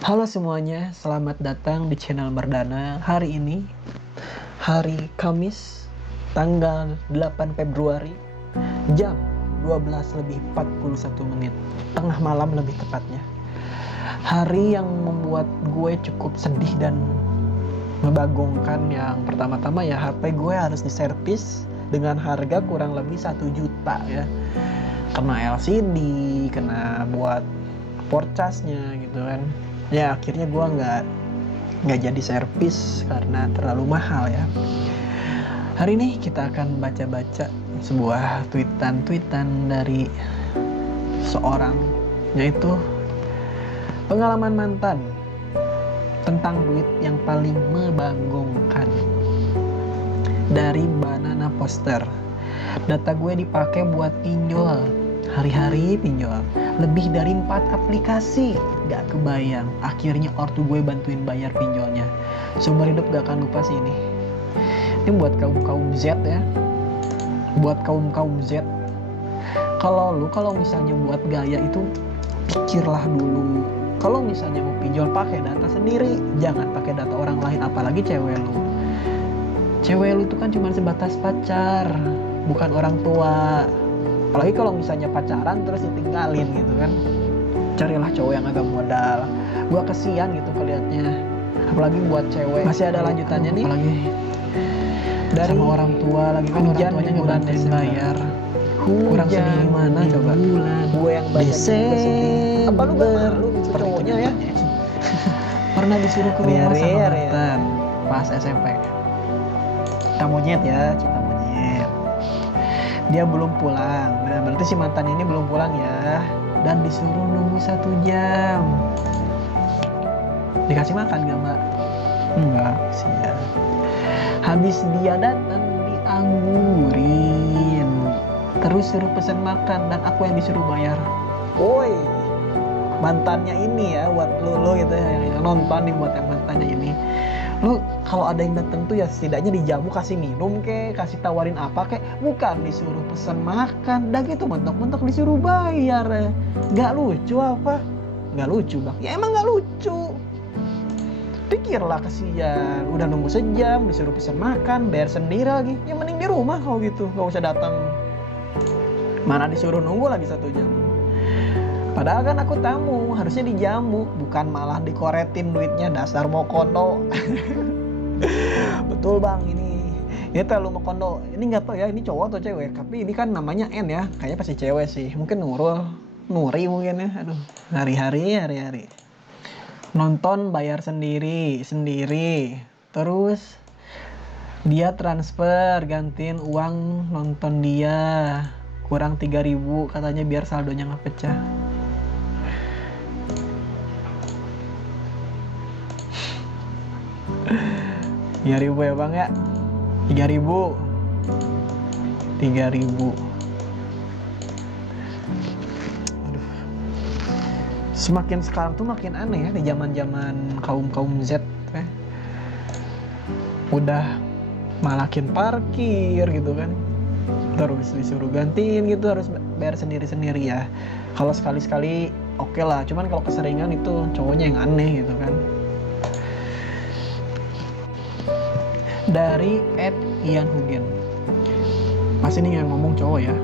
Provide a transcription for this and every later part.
Halo semuanya, selamat datang di channel Merdana. Hari ini, hari Kamis, tanggal 8 Februari, jam 12 lebih 41 menit, tengah malam lebih tepatnya. Hari yang membuat gue cukup sedih dan membagongkan. Yang pertama-tama ya, HP gue harus diservis dengan harga kurang lebih 1 juta ya. Kena LCD, kena buat port charge-nya gitu kan. Ya akhirnya gue nggak jadi servis karena terlalu mahal ya. Hari ini kita akan baca-baca sebuah tweetan dari seorang, yaitu pengalaman mantan tentang duit yang paling membagongkan dari Banana Poster. Data gue dipakai buat pinjol, hari-hari pinjol, lebih dari 4 aplikasi. Gak kebayang, akhirnya ortu gue bantuin bayar pinjolnya. Seumur hidup gak akan lupa sih ini. Ini buat kaum Z ya, buat kaum Z. Kalau misalnya buat gaya itu, pikirlah dulu. Kalau misalnya mau pinjol, pakai data sendiri, jangan pakai data orang lain, apalagi cewek lu. Cewek lu tuh kan cuma sebatas pacar, bukan orang tua. Apalagi kalau misalnya pacaran terus ditinggalin gitu kan. Carilah cowok yang agak modal. Gua kesian gitu kelihatnya. Apalagi buat cewek. Masih ada lanjutannya nih. Apalagi dari sama orang tua lagi kan, orang tuanya ngebantuin bayar. Kurang sedih gimana coba? Gue yang banyak juga sedih. Apa lu gak malu gitu cowoknya ya? Pernah disuruh ke rumah sama mantan pas SMP. Cinta monyet ya, cinta monyet. Dia belum pulang. Nah berarti si mantan ini belum pulang ya. Dan disuruh nunggu 1 jam. Dikasih makan gak mbak? Enggak, kasihan. Habis dia datang dianggurin, terus suruh pesan makan dan aku yang disuruh bayar. Woi, mantannya ini ya, buat lu gitu ya, yang nonton nih, buat yang mantannya ini. Lu kalau ada yang datang tuh ya setidaknya dijamu, kasih minum kek, kasih tawarin apa kek, bukan disuruh pesan makan. Dah gitu mentok-mentok disuruh bayar. Gak lucu apa? Gak lucu bang. Ya emang gak lucu. Pikirlah, kasihan, udah nunggu sejam disuruh pesan makan, bayar sendiri lagi. Ya mending di rumah kalau gitu, gak usah datang. Mana disuruh nunggu lagi 1 jam. Padahal kan aku tamu, harusnya dijamu, bukan malah dikoretin duitnya, dasar mau kondo. Betul bang, ini terlalu mau kondo. Ini nggak tahu ya, ini cowok atau cewek, tapi ini kan namanya N ya, kayaknya pasti cewek sih. Mungkin Nuri mungkin ya. Aduh, hari-hari nonton bayar sendiri. Terus dia transfer, gantiin uang nonton dia, kurang 3.000 katanya biar saldonya nggak pecah. Rp3.000 ya bang ya, 3.000. Aduh. Semakin sekarang tuh makin aneh ya, di zaman kaum Z ya. Udah malakin parkir gitu kan, terus disuruh gantiin gitu, harus bayar sendiri ya. Kalau sekali-sekali oke lah, cuman kalau keseringan itu cowoknya yang aneh gitu kan. Dari @ianhugen, pasti ini yang ngomong cowok ya.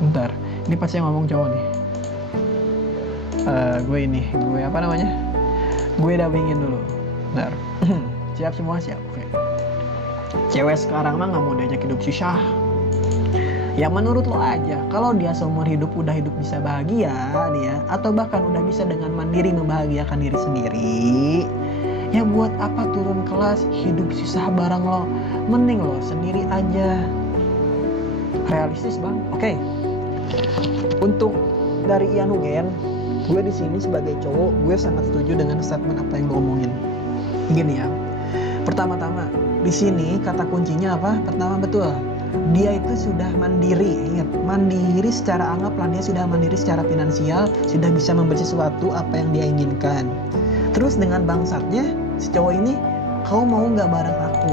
Bentar, ini pasti yang ngomong cowok nih. Gue apa namanya? Gue dubbingin dulu. Bentar. Siap semua, siap. Oke. Cewek sekarang mah nggak mau diajak hidup susah. Ya menurut lo aja, kalau dia seumur hidup udah hidup bisa bahagia nih ya, atau bahkan udah bisa dengan mandiri membahagiakan diri sendiri, ya buat apa turun kelas hidup susah bareng lo? Mending lo sendiri aja. Realistis bang. Oke. Untuk dari Ian Hugen, gue di sini sebagai cowok, gue sangat setuju dengan statement apa yang lo omongin. Gini ya. Pertama-tama, di sini kata kuncinya apa? Pertama, betul. Dia itu sudah mandiri. Ingat, mandiri secara, anggaplah dia sudah mandiri secara finansial, sudah bisa membeli sesuatu apa yang dia inginkan. Terus dengan bangsatnya si cowok ini, kau mau nggak bareng aku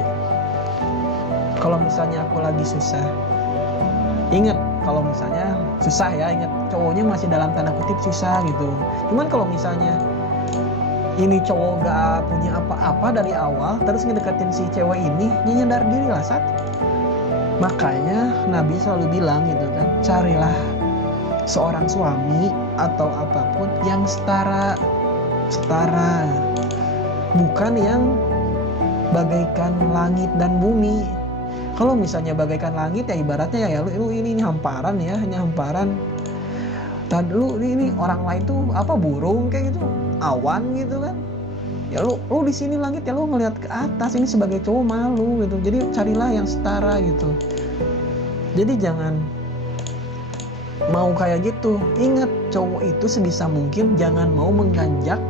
kalau misalnya aku lagi susah? Ingat, kalau misalnya susah ya, ingat cowoknya masih dalam tanda kutip susah gitu. Cuman kalau misalnya ini cowok gak punya apa-apa dari awal, terus ngedeketin si cewek ini, nyadar diri lah Sat. Makanya Nabi selalu bilang gitu kan, carilah seorang suami atau apapun yang setara, bukan yang bagaikan langit dan bumi. Kalau misalnya bagaikan langit ya ibaratnya ya lu ini hamparan ya, ini hamparan. Tadi lu ini orang lain tuh apa, burung kayak gitu, awan gitu kan. Ya lu di sini langit ya lu ngelihat ke atas, ini sebagai cowok malu gitu. Jadi carilah yang setara gitu. Jadi jangan mau kayak gitu. Ingat, cowok itu sebisa mungkin jangan mau mengajak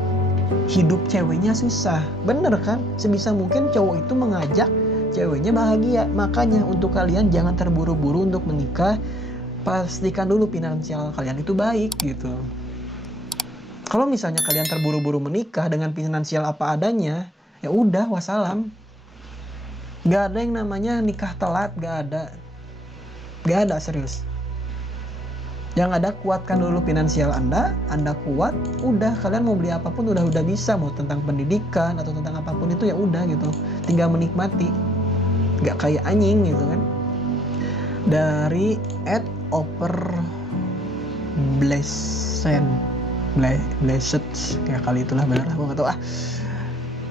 hidup ceweknya susah. Bener kan? Sebisa mungkin cowok itu mengajak ceweknya bahagia. Makanya untuk kalian jangan terburu-buru untuk menikah. Pastikan dulu finansial kalian itu baik gitu. Kalau misalnya kalian terburu-buru menikah dengan finansial apa adanya, ya udah wassalam. Gak ada yang namanya nikah telat, gak ada serius. Yang ada kuatkan dulu finansial Anda kuat, udah kalian mau beli apapun udah bisa, mau tentang pendidikan atau tentang apapun itu ya udah gitu. Tinggal menikmati. Gak kayak anjing gitu kan. Dari @overblessed kayak kali itulah, benar aku nggak tahu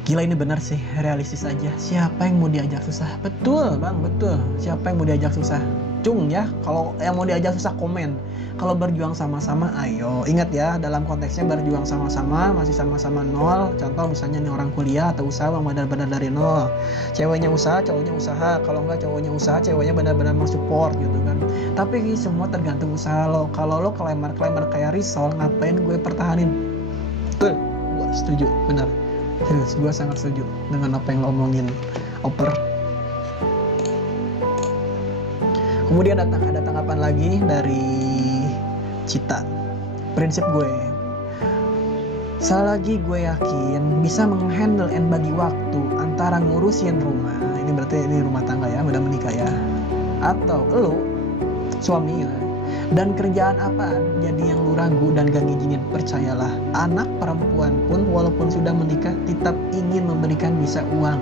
gila ini benar sih, realistis aja. Siapa yang mau diajak susah? Betul bang, betul. Siapa yang mau diajak susah? Cung ya, kalau yang mau diajak susah komen. Kalau berjuang sama-sama, ayo. Ingat ya, dalam konteksnya berjuang sama-sama, masih sama-sama nol. Contoh misalnya nih orang kuliah atau usaha benar-benar dari nol. Ceweknya usaha, cowoknya usaha. Kalau enggak cowoknya usaha, ceweknya benar-benar mensupport gitu kan. Tapi semua tergantung usaha lo. Kalau lo kelemar kayak risol, ngapain gue pertahanin? Betul, gue setuju, benar. Serius, gue sangat setuju dengan apa yang lo omongin, Oper. Kemudian ada tanggapan lagi dari Cita. Prinsip gue, selagi gue yakin bisa menghandle and bagi waktu antara ngurusin rumah, ini berarti ini rumah tangga ya, udah menikah ya, atau lo suami ya, dan kerjaan apaan jadi yang lu ragu dan gak ngizinin. Percayalah, anak perempuan pun walaupun sudah menikah tetap ingin memberikan bisa uang.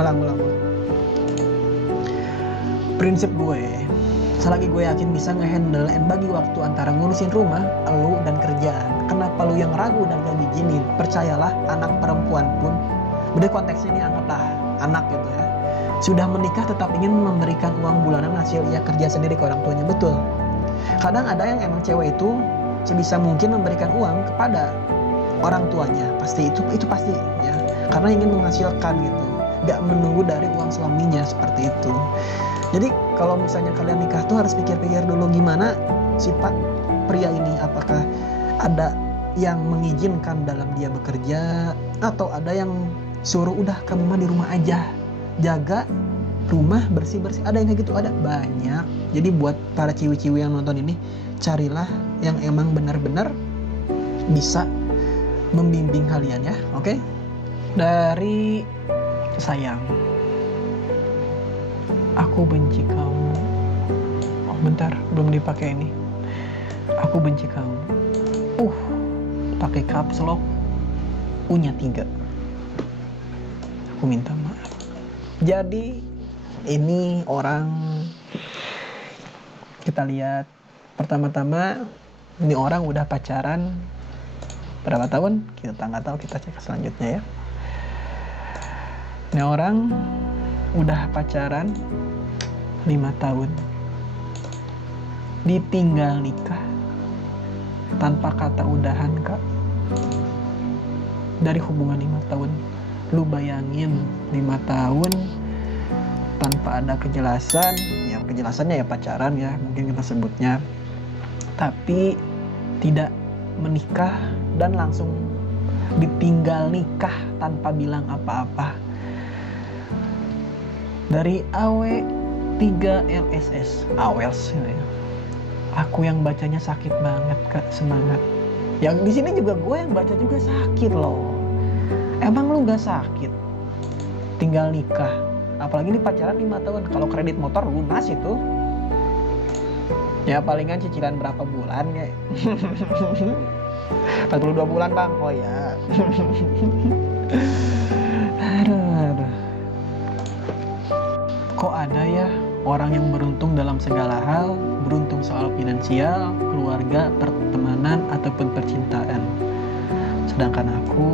Ulang. Prinsip gue, selagi gue yakin bisa ngehandle and bagi waktu antara ngurusin rumah, lu dan kerjaan, kenapa lu yang ragu dan gak ngizinin? Percayalah, anak perempuan pun, beda konteksnya ini anggaplah anak gitu ya, sudah menikah tetap ingin memberikan uang bulanan hasil ia kerja sendiri ke orang tuanya. Betul. Kadang ada yang emang cewek itu sebisa mungkin memberikan uang kepada orang tuanya, pasti itu pasti ya, karena ingin menghasilkan gitu, gak menunggu dari uang suaminya seperti itu. Jadi kalau misalnya kalian nikah tuh harus pikir-pikir dulu gimana sifat pria ini, apakah ada yang mengizinkan dalam dia bekerja, atau ada yang suruh udah kamu mah di rumah aja, jaga rumah bersih-bersih. Ada yang kayak gitu, ada banyak. Jadi buat para ciwi-ciwi yang nonton ini, carilah yang emang benar-benar bisa membimbing kalian ya, oke? Dari sayang, aku benci kamu. Oh bentar, belum dipakai ini. Aku benci kamu. Pakai caps lock, U-nya 3. Aku minta maaf. Jadi ini orang, kita lihat pertama-tama ini orang udah pacaran berapa tahun? Kita nggak tahu, kita cek selanjutnya ya. Ini orang udah pacaran 5 tahun, ditinggal nikah tanpa kata udahan kak, dari hubungan 5 tahun. Lu bayangin 5 tahun tanpa ada kejelasan, ya kejelasannya ya pacaran ya mungkin kita sebutnya, tapi tidak menikah dan langsung ditinggal nikah tanpa bilang apa-apa. Dari AW3LSS, AWELS ya. Aku yang bacanya sakit banget kak, semangat. Yang di sini juga gue yang baca juga sakit loh. Emang lu gak sakit tinggal nikah? Apalagi ini pacaran 5 tahun. Kalau kredit motor lunas itu, Ya palingan cicilan berapa bulan ya? 42 bulan bang. Oh ya. Aduh. Kok ada ya orang yang beruntung dalam segala hal, beruntung soal finansial, keluarga, pertemanan, ataupun percintaan. Sedangkan aku,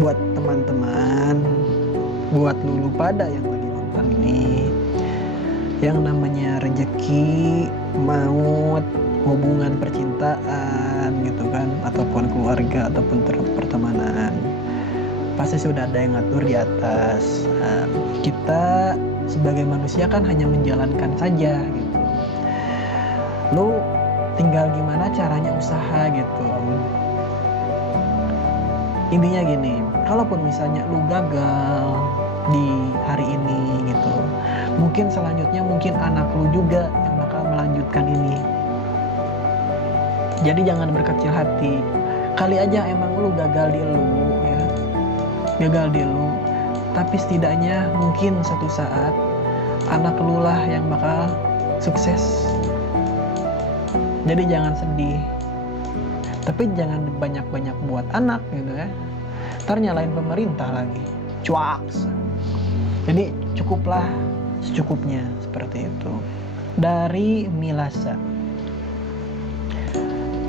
buat teman-teman, buat lulu pada yang lagi nonton ini, yang namanya rezeki, maut, hubungan percintaan gitu kan, ataupun keluarga, ataupun pertemanan, pasti sudah ada yang ngatur di atas. Kita sebagai manusia kan hanya menjalankan saja gitu. Lu tinggal gimana caranya usaha gitu. Intinya gini, kalaupun misalnya lu gagal di hari ini gitu, mungkin selanjutnya mungkin anak lu juga yang bakal melanjutkan ini. Jadi jangan berkecil hati. Kali aja emang lu gagal di lu ya, gagal di lu, tapi setidaknya mungkin satu saat anak lu lah yang bakal sukses. Jadi jangan sedih, tapi jangan banyak-banyak buat anak gitu ya, ntar nyalain pemerintah lagi, cuaks. Jadi cukuplah secukupnya, seperti itu. Dari Milasa,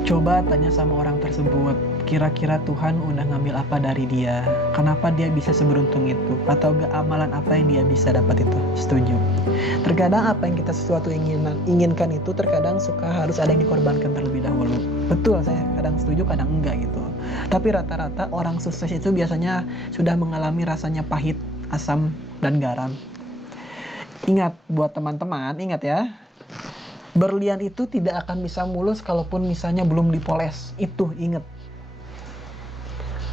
coba tanya sama orang tersebut, kira-kira Tuhan udah ngambil apa dari dia? Kenapa dia bisa seberuntung itu? Atau gak amalan apa yang dia bisa dapat itu? Setuju. Terkadang apa yang kita sesuatu inginkan itu terkadang suka harus ada yang dikorbankan terlebih dahulu. Betul, saya kadang setuju, kadang enggak gitu. Tapi rata-rata orang sukses itu biasanya sudah mengalami rasanya pahit, asam, dan garam. Ingat, buat teman-teman, ingat ya. Berlian itu tidak akan bisa mulus kalaupun misalnya belum dipoles. Itu ingat.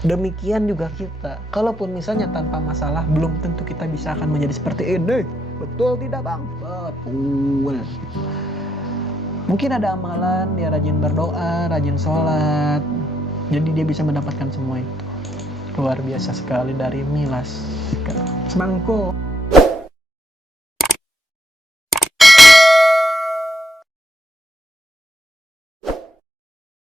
Demikian juga kita. Kalaupun misalnya tanpa masalah, belum tentu kita bisa akan menjadi seperti ini. Betul tidak bang? Betul. Mungkin ada amalan, dia rajin berdoa, rajin sholat, jadi dia bisa mendapatkan semua itu. Luar biasa sekali dari Milas. Semangko.